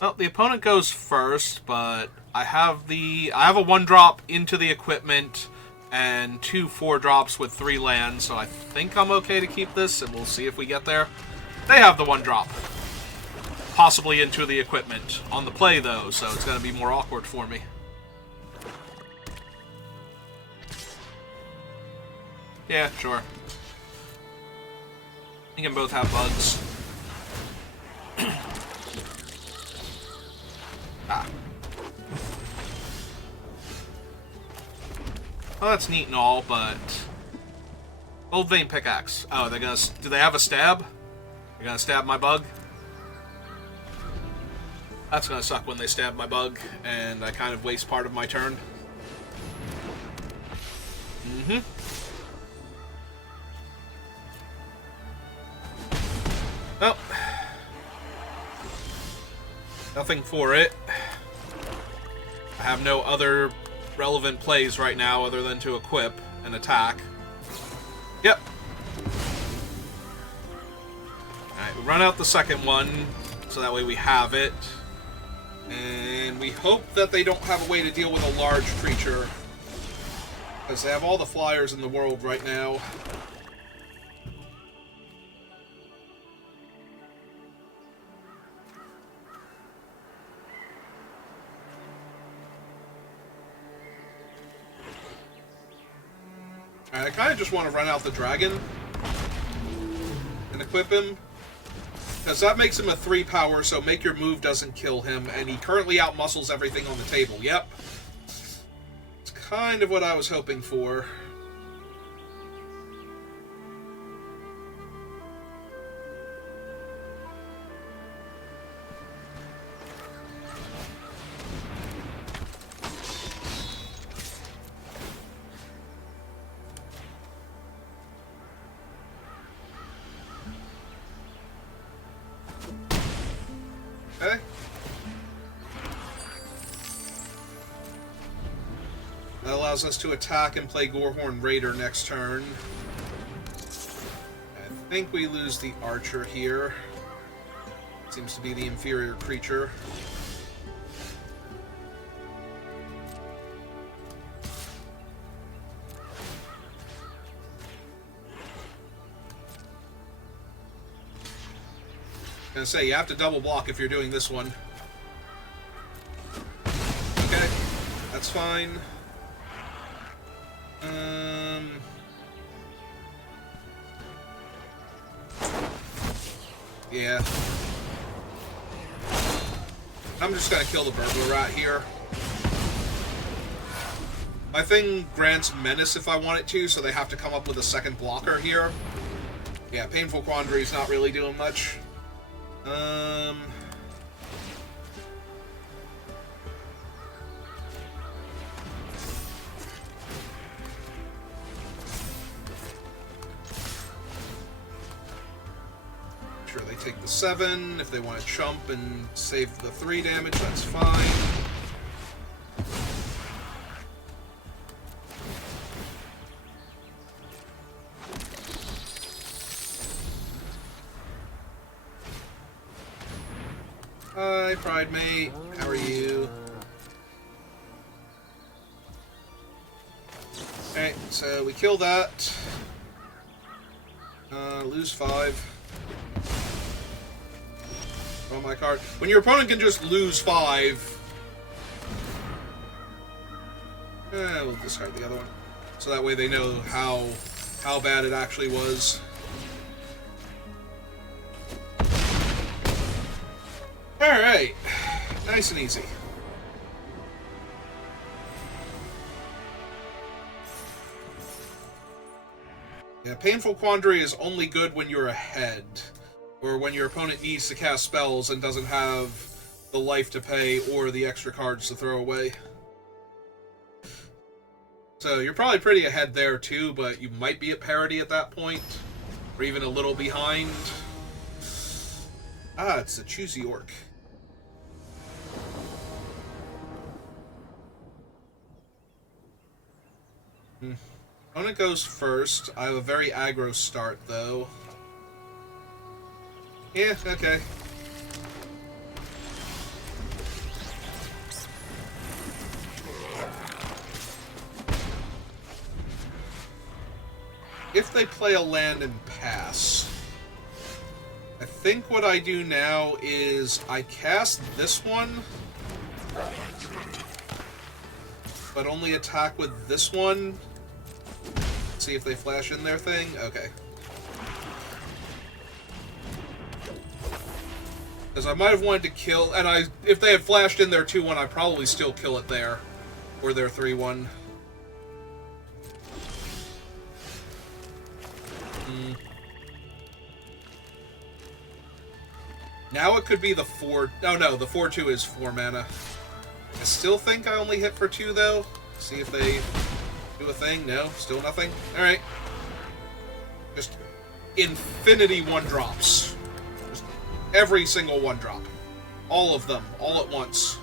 Well, the opponent goes first, but I have a 1-drop into the equipment and 2 4-drops with 3 lands, so I think I'm okay to keep this, and we'll see if we get there. They have the 1-drop, possibly into the equipment on the play though, so it's going to be more awkward for me. Yeah, sure. You can both have bugs. Ah. Well, that's neat and all, but Old vein pickaxe. Oh, they're gonna... Do they have a stab? They're gonna stab my bug? That's gonna suck when they stab my bug, and I kind of waste part of my turn. Mm-hmm. Well, nothing for it. I have no other relevant plays right now other than to equip and attack. Yep. Alright, we run out the second one, so that way we have it. And we hope that they don't have a way to deal with a large creature, because they have all the flyers in the world right now. I kind of just want to run out the dragon and equip him, because that makes him a 3 power, so make your move doesn't kill him, and he currently outmuscles everything on the table. Yep. It's kind of what I was hoping for. Okay. That allows us to attack and play Gorehorn Raider next turn. I think we lose the Archer here. Seems to be the inferior creature. I was gonna say, you have to double block if you're doing this one. Okay, that's fine. Yeah. I'm just gonna kill the burglar rat here. My thing grants menace if I want it to, so they have to come up with a second blocker here. Yeah, Painful Quandary's not really doing much. Sure, they take the 7. If they want to chump and save the 3 damage, that's fine. Hi, Pride Mate. How are you? Okay, so we kill that. Lose 5. Oh, my card. When your opponent can just lose 5... we'll discard the other one. So that way they know how bad it actually was. Alright. Nice and easy. Yeah, Painful Quandary is only good when you're ahead, or when your opponent needs to cast spells and doesn't have the life to pay or the extra cards to throw away. So you're probably pretty ahead there too, but you might be at parity at that point, or even a little behind. Ah, it's a choosy orc. Opponent goes first. I have a very aggro start, though. Yeah, okay. If they play a land and pass, I think what I do now is I cast this one, but only attack with this one. See if they flash in their thing. Okay. Because I might have wanted to kill, and if they had flashed in their 2-1, I'd probably still kill it there. Or their 3-1. Mm. Now it could be the 4... Oh no, the 4-2 is 4 mana. I still think I only hit for 2, though. See if they do a thing. No, still nothing. Alright. Just infinity 1-drops. Just every single 1-drop. All of them, all at once.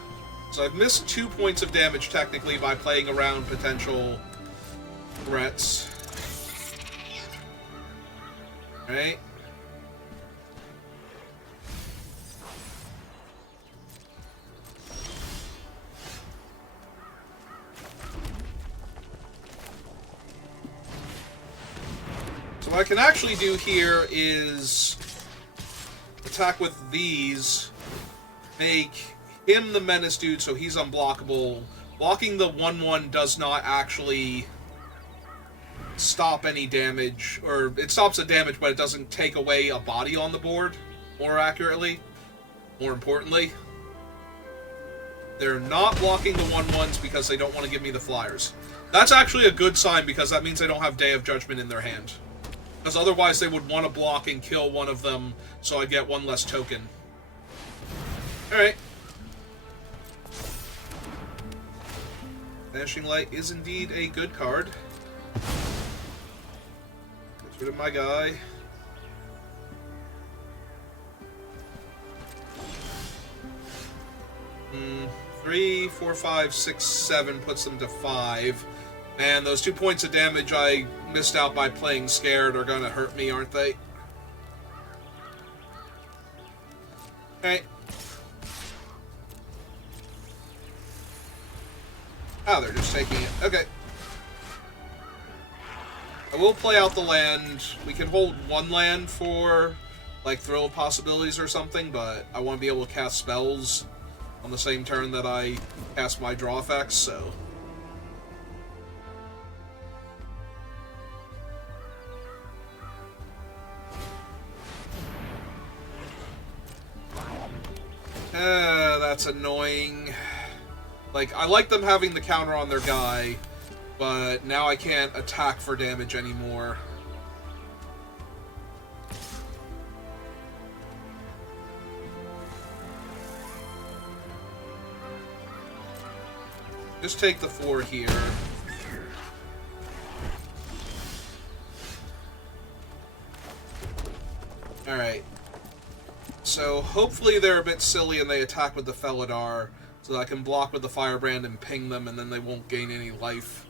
So I've missed 2 points of damage, technically, by playing around potential threats. Alright. So what I can actually do here is attack with these, make him the menace dude so he's unblockable. Blocking the 1/1 does not actually stop any damage, or it stops the damage, but it doesn't take away a body on the board, more accurately, more importantly. They're not blocking the 1/1s because they don't want to give me the flyers. That's actually a good sign, because that means they don't have Day of Judgment in their hand. Because otherwise they would want to block and kill one of them, so I get 1 less token. Alright. Vanishing Light is indeed a good card. Get rid of my guy. Hmm. 3, 4, 5, 6, 7 puts them to 5. Man, those 2 points of damage I missed out by playing scared are gonna hurt me, aren't they? Okay. Oh, they're just taking it. Okay. I will play out the land. We can hold 1 land for, like, Thrill of Possibilities or something, but I want to be able to cast spells on the same turn that I cast my draw effects, so... that's annoying. Like, I like them having the counter on their guy, but now I can't attack for damage anymore. Just take the 4 here. Alright. So, hopefully they're a bit silly and they attack with the Felidar, so that I can block with the Firebrand and ping them, and then they won't gain any life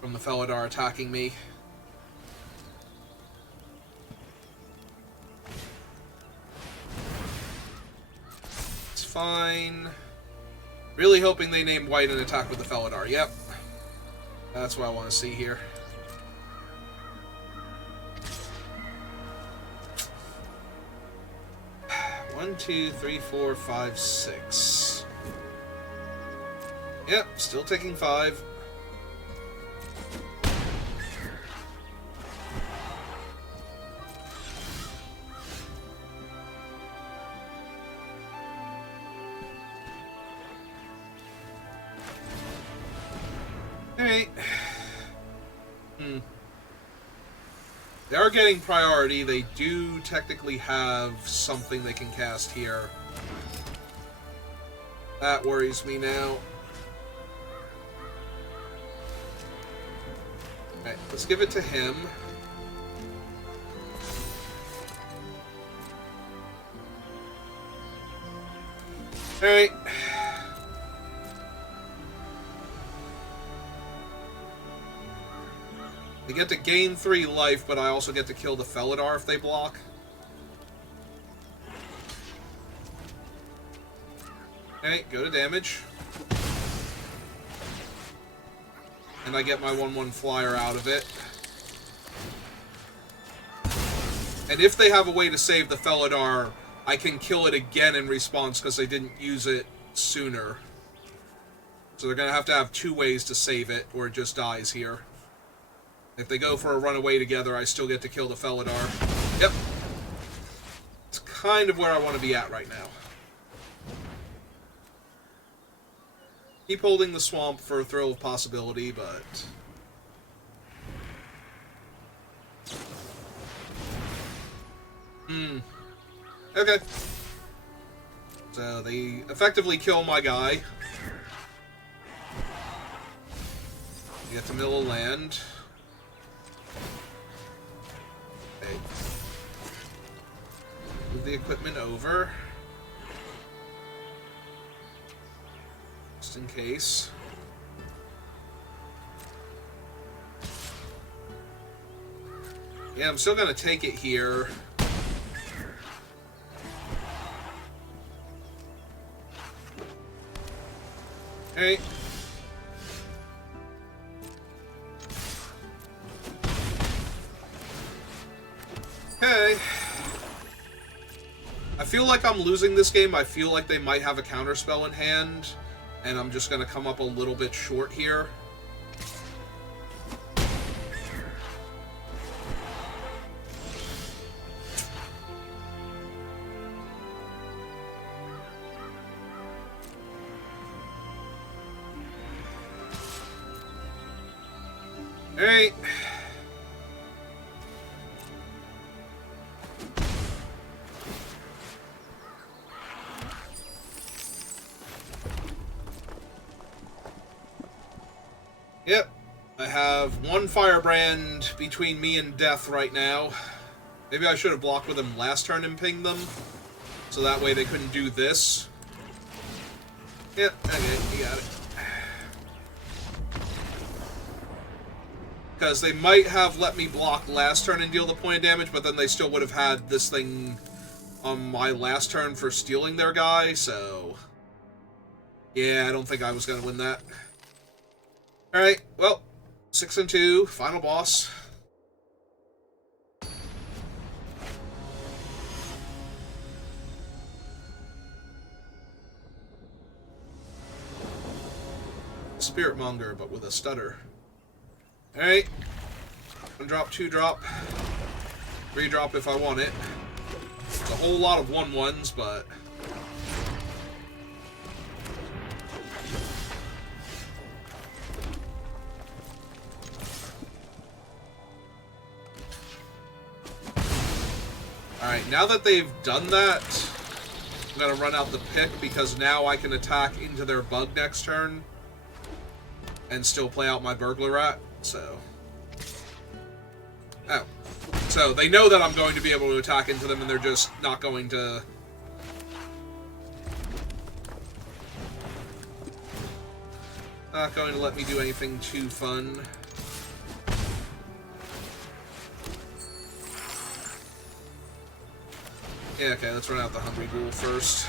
from the Felidar attacking me. It's fine. Really hoping they name white and attack with the Felidar. Yep. That's what I want to see here. One, 2, 3, 4, 5, 6. Yep, still taking 5. Alright. They are getting priority. They do technically have something they can cast here. That worries me now. Alright, let's give it to him. Alright. They get to gain 3 life, but I also get to kill the Felidar if they block. Okay, go to damage. And I get my 1/1 flyer out of it. And if they have a way to save the Felidar, I can kill it again in response because they didn't use it sooner. So they're going to have 2 ways to save it, or it just dies here. If they go for a runaway together, I still get to kill the Felidar. Yep. It's kind of where I want to be at right now. Keep holding the swamp for a Thrill of Possibility, but... Hmm. Okay. So they effectively kill my guy. You get to mill of land. Okay. Move the equipment over. Just in case. Yeah, I'm still gonna take it here. Alright. Okay. I feel like I'm losing this game. I feel like they might have a counterspell in hand, and I'm just gonna come up a little bit short here. Alright. Yep. I have one firebrand between me and death right now. Maybe I should have blocked with them last turn and pinged them, so that way they couldn't do this. Yep, okay, you got it. Because they might have let me block last turn and deal the point of damage, but then they still would have had this thing on my last turn for stealing their guy, so... yeah, I don't think I was going to win that. Alright, well, 6 and 2, final boss. Spiritmonger, but with a stutter. Alright. 1 drop, 2 drop. 3 drop if I want it. It's a whole lot of 1/1s, but... alright, now that they've done that, I'm gonna run out the pick, because now I can attack into their bug next turn and still play out my burglar rat, so... oh. So, they know that I'm going to be able to attack into them, and they're just not going to... not going to let me do anything too fun. Yeah, okay, let's run out the Hungry Ghoul first.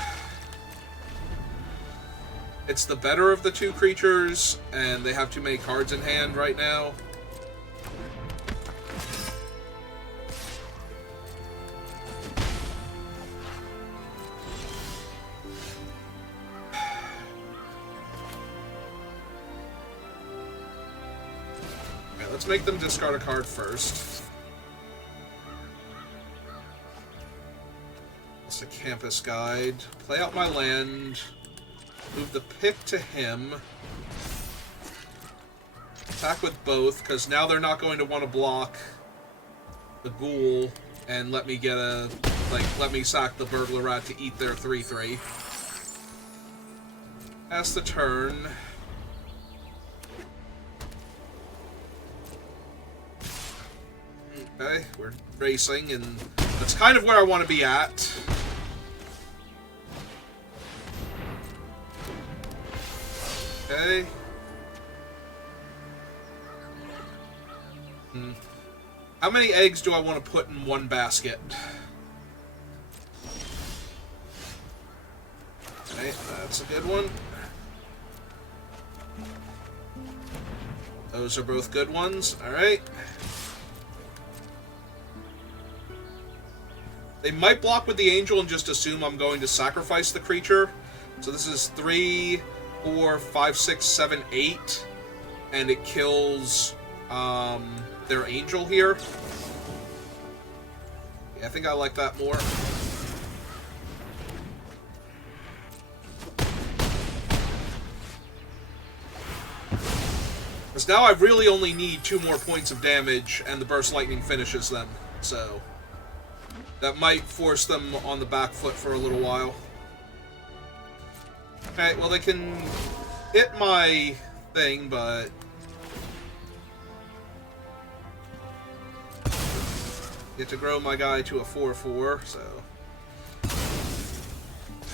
It's the better of the 2 creatures, and they have too many cards in hand right now. Okay, let's make them discard a card first. It's a Campus Guide. Play out my land. Move the pick to him. Attack with both, because now they're not going to want to block the ghoul and let me get a... like, let me sack the burglar rat to eat their 3/3. Pass the turn. Okay, we're racing, and that's kind of where I want to be at. Okay. How many eggs do I want to put in one basket? Okay, that's a good one. Those are both good ones. Alright. They might block with the angel and just assume I'm going to sacrifice the creature. So this is 3, 4, 5, 6, 7, 8. And it kills their angel here. Yeah, I think I like that more. Because now I really only need 2 more points of damage, and the Burst Lightning finishes them, so... That might force them on the back foot for a little while. Okay, well, they can hit my thing, but... get to grow my guy to a 4/4, so...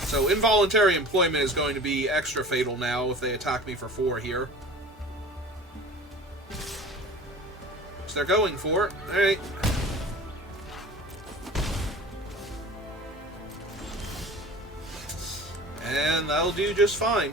So involuntary employment is going to be extra fatal now if they attack me for 4 here. Which they're going for. Alright. And that'll do just fine.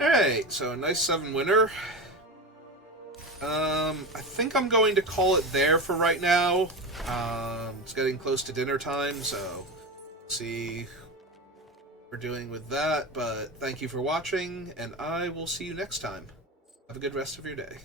Alright, so a nice 7 winner. I think I'm going to call it there for right now. It's getting close to dinner time, so see what we're doing with that. But thank you for watching, and I will see you next time. Have a good rest of your day.